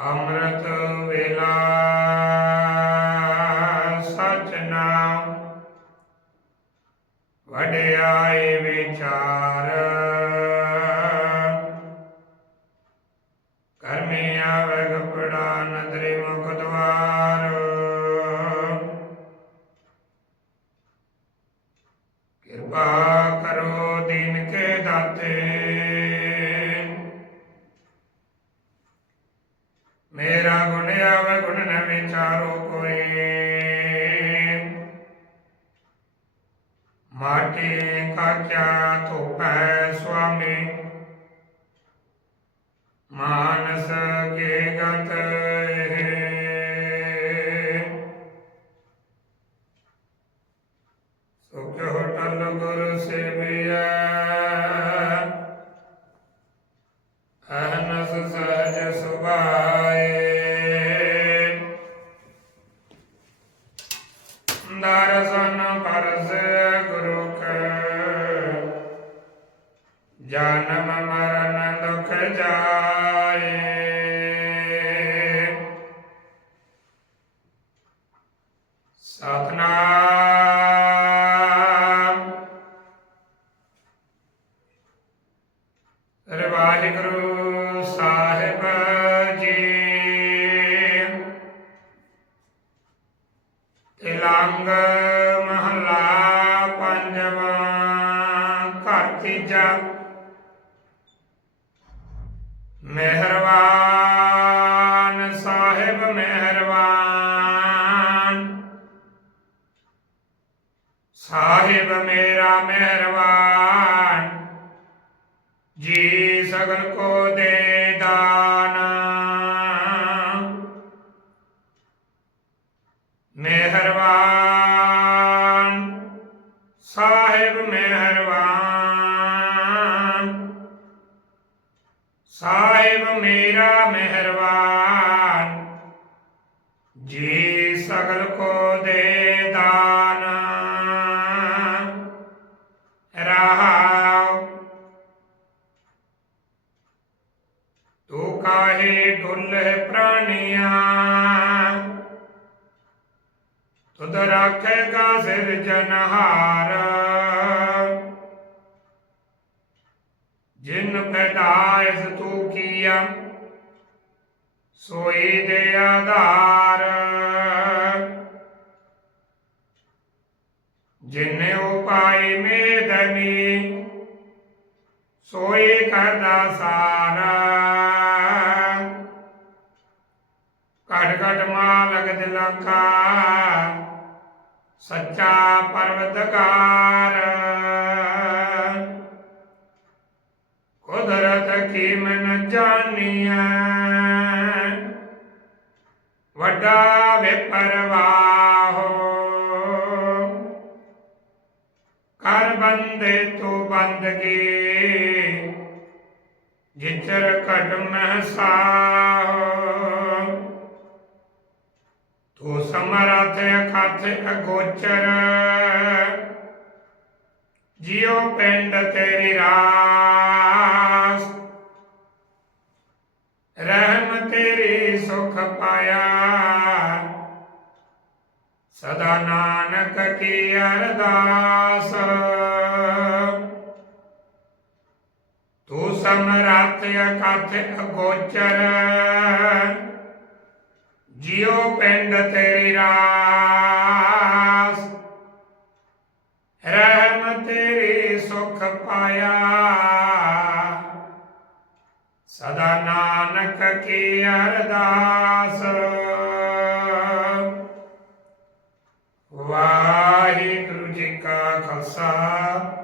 ਅੰਮ੍ਰਿਤ ਵੇਲਾ ਸਚ ਨਾਮ। ਵਡਿਆਈ ਵਿਚਾਰ। ਕਰਮੀ ਆਵੇ ਕਪੜਾ ਨਦਰੇ ਮੁਖ ਦਵਾਰ। ਕਿਰਪਾ ਕਰੋ ਦਿਨ ਕੇ ਦਾਤੇ। વિચારો કોઈ માટે કાક્યા તો પૈ સ્વામી માનસ કે ગત સુખ હોટલ ગુરુ સેવિયા ਜਨਮ ਮਰਨ ਦੁਖ ਜਾਏ ਸਤਨਾਮ ਸ੍ਰੀ ਵਾਹਿਗੁਰੂ ਸਾਹਿਬ ਜੀ ਤਿਲੰਗ ਮਹਲਾ ਪੰਜਵਾਂ ਘਰ ਤੀਜਾ मेहरबान साहेब मेहरबान। साहेब मेरा मेहरबान। जी सगल को दे सगल को दे दान। तू काहे ढुल प्राणिया। तुद आख सिर जनहार। जिन पैदाइश तू किया, सोई दे आधार। ਆਧਾਰ ਮੇਦਨੀ ਸੋਈ ਕਰਦਾ ਸਾਰਾ। ਘਟ ਘਟ ਮਾਲਕ ਦਿਲਾਂ ਸੱਚਾ ਪਰਵਤਕਾਰ। ਕੁਦਰਤ ਕੀ ਮਨ ਜਾਣੀਐ, ਵੱਡਾ बंदे तो बंदगी जिचर कदम साहो। तू समरथ कथ अगोचर। जियो पिंड तेरी रास। रहम तेरी सुख पाया। सदा नानक की अरदास। ਸਮਰਥ ਅਖਾਥ ਅਗੋਚਰ। ਜਿਉ ਪਿੰਡ ਤੇਰੀ ਰਾਸ। ਰਹਿਮ ਤੇਰੀ ਸੁਖ ਪਾਇਆ। ਸਦਾ ਨਾਨਕ ਕੀ ਅਰਦਾਸ। ਵਾਹਿਗੁਰੂ ਜੀ ਕਾ ਖਾਲਸਾ।